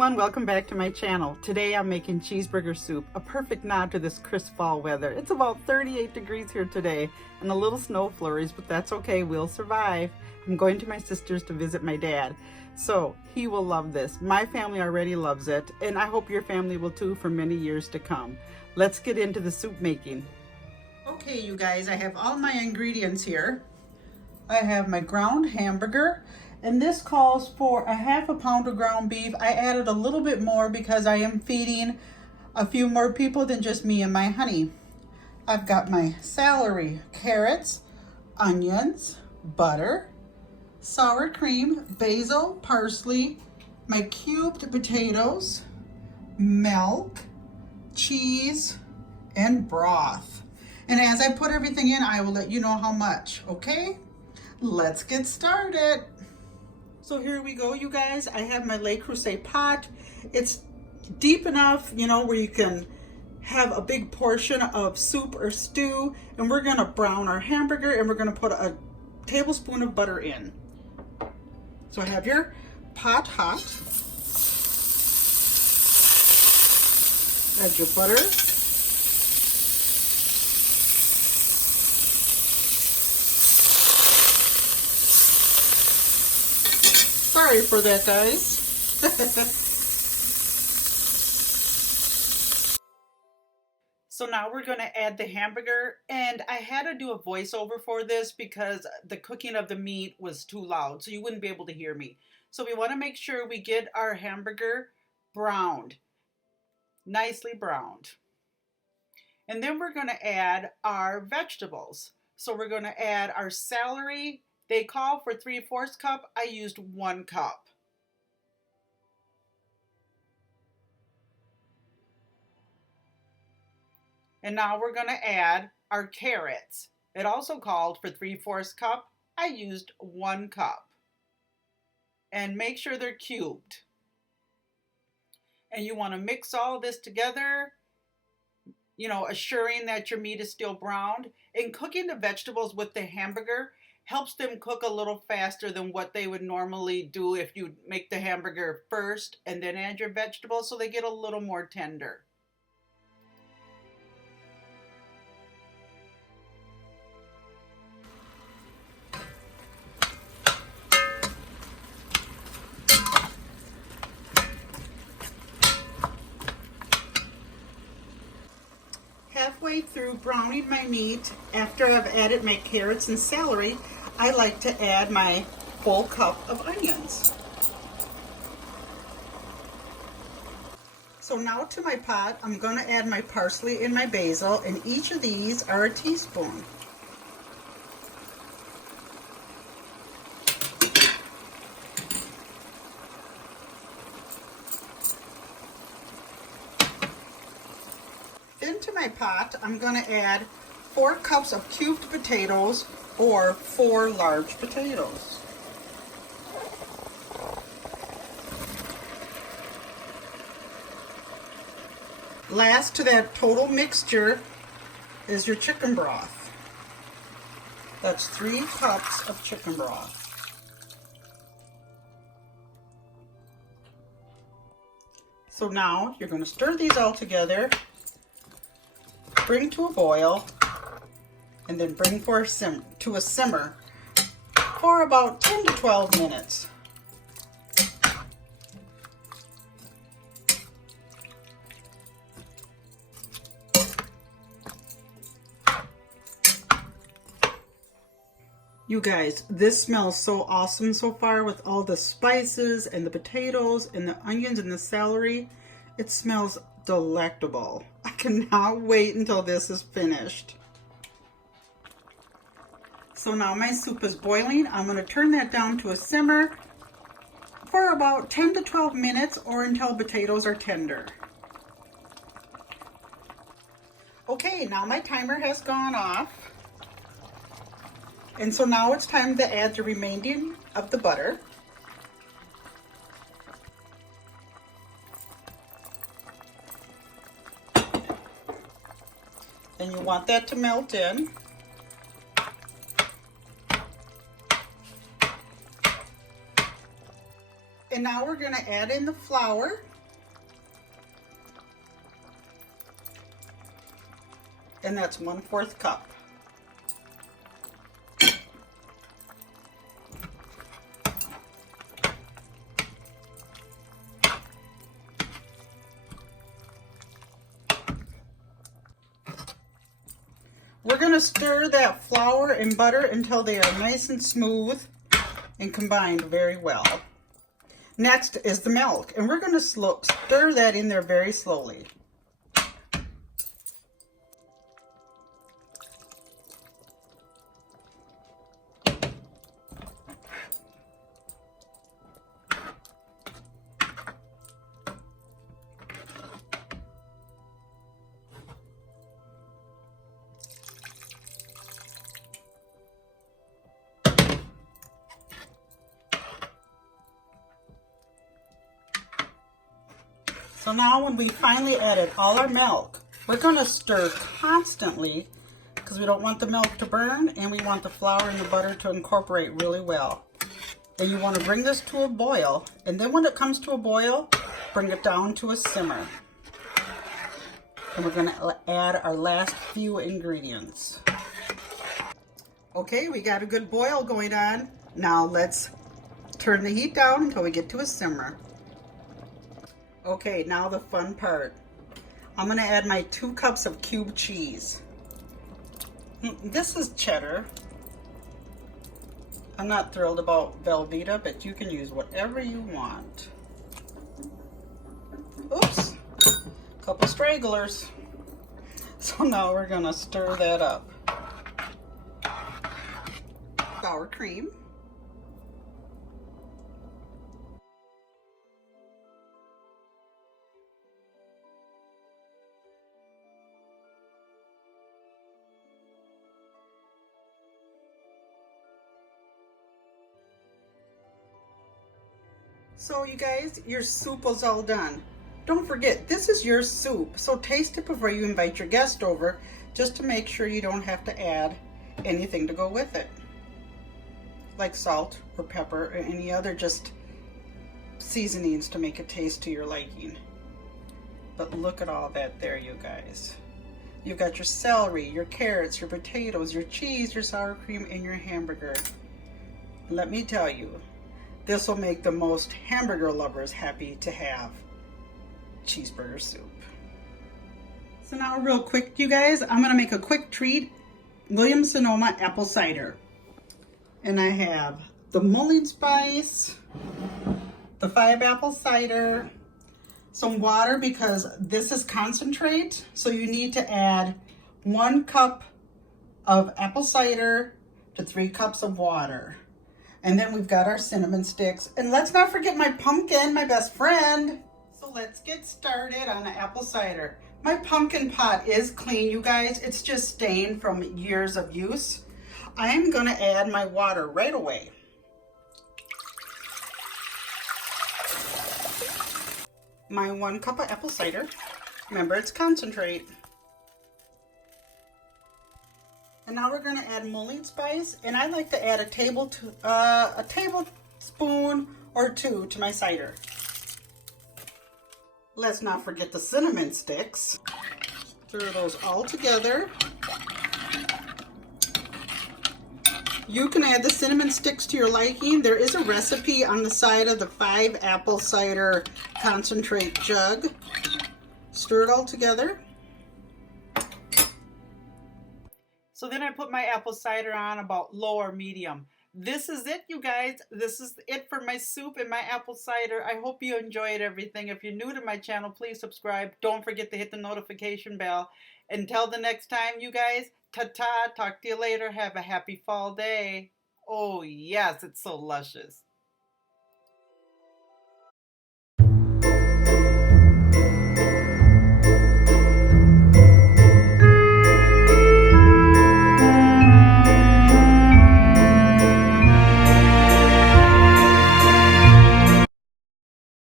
everyone, welcome back to my channel. Today I'm making cheeseburger soup, a perfect nod to this crisp fall weather. It's about 38 degrees here today and a little snow flurries, but that's okay, we'll survive. I'm going to my sister's to visit my dad, so he will love this. My family already loves it, and I hope your family will too for many years to come. Let's get into the soup making. Okay, you guys, I have all my ingredients here. I have my ground hamburger, and this calls for a half a pound of ground beef. I added a little bit more because I am feeding a few more people than just me and my honey. I've got my celery, carrots, onions, butter, sour cream, basil, parsley, my cubed potatoes, milk, cheese, and broth. And as I put everything in, I will let you know how much, okay? Let's get started. So here we go, you guys. I have my Le Creuset pot. It's deep enough, you know, where you can have a big portion of soup or stew. And we're gonna brown our hamburger and we're gonna put a tablespoon of butter in. So have your pot hot. Add your butter. Sorry for that, guys. So now we're going to add the hamburger, and I had to do a voiceover for this because the cooking of the meat was too loud, so you wouldn't be able to hear me. So we want to make sure we get our hamburger browned, nicely browned. And then we're going to add our vegetables. So we're going to add our celery. They call for 3/4 cup. I used 1 cup. And now we're going to add our carrots. It also called for 3/4 cup. I used 1 cup. And make sure they're cubed. And you want to mix all of this together, you know, assuring that your meat is still browned. And cooking the vegetables with the hamburger helps them cook a little faster than what they would normally do if you make the hamburger first and then add your vegetables, so they get a little more tender. Halfway through browning my meat, after I've added my carrots and celery, I like to add my full cup of onions. So now to my pot, I'm going to add my parsley and my basil, and each of these are a teaspoon. Into my pot, I'm going to add 4 cups of cubed potatoes, or 4 large potatoes. Last to that total mixture is your chicken broth. That's 3 cups of chicken broth. So now you're going to stir these all together, bring to a boil, and then bring to a simmer for about 10 to 12 minutes. You guys, this smells so awesome so far with all the spices and the potatoes and the onions and the celery. It smells delectable. I cannot wait until this is finished. So now my soup is boiling. I'm going to turn that down to a simmer for about 10 to 12 minutes or until potatoes are tender. Okay, now my timer has gone off. And so now it's time to add the remaining of the butter. And you want that to melt in. And now we're going to add in the flour. and that's 1/4 cup. We're going to stir that flour and butter until they are nice and smooth and combined very well. Next is the milk, and we're going to stir that in there very slowly. So now when we finally added all our milk, we're going to stir constantly because we don't want the milk to burn and we want the flour and the butter to incorporate really well. And you want to bring this to a boil, and then when it comes to a boil, bring it down to a simmer. And we're going to add our last few ingredients. Okay, we got a good boil going on. Now let's turn the heat down until we get to a simmer. Okay, now the fun part. I'm going to add my 2 cups of cube cheese. This is cheddar. I'm not thrilled about Velveeta, but you can use whatever you want. Oops, couple stragglers. So now we're going to stir that up. Sour cream. So you guys, your soup is all done. Don't forget, this is your soup, so taste it before you invite your guest over, just to make sure you don't have to add anything to go with it. Like salt or pepper or any other just seasonings to make it taste to your liking. But look at all that there, you guys. You've got your celery, your carrots, your potatoes, your cheese, your sour cream, and your hamburger. Let me tell you, this will make the most hamburger lovers happy to have cheeseburger soup. So now real quick, you guys, I'm gonna make a quick treat, Williams-Sonoma apple cider. And I have the mullein spice, the 5 apple cider, some water because this is concentrate, so you need to add 1 cup of apple cider to 3 cups of water. And then we've got our cinnamon sticks. And let's not forget my pumpkin, my best friend. So let's get started on the apple cider. My pumpkin pot is clean, you guys. It's just stained from years of use. I am gonna add my water right away. My 1 cup of apple cider. Remember, it's concentrate. And now we're going to add mullein spice, and I like to add a tablespoon or 2 to my cider. Let's not forget the cinnamon sticks. Stir those all together. You can add the cinnamon sticks to your liking. There is a recipe on the side of the 5 apple cider concentrate jug. Stir it all together. So then I put my apple cider on about low or medium. This is it, you guys. This is it for my soup and my apple cider. I hope you enjoyed everything. If you're new to my channel, please subscribe. Don't forget to hit the notification bell. Until the next time, you guys, ta-ta. Talk to you later. Have a happy fall day. Oh, yes, it's so luscious.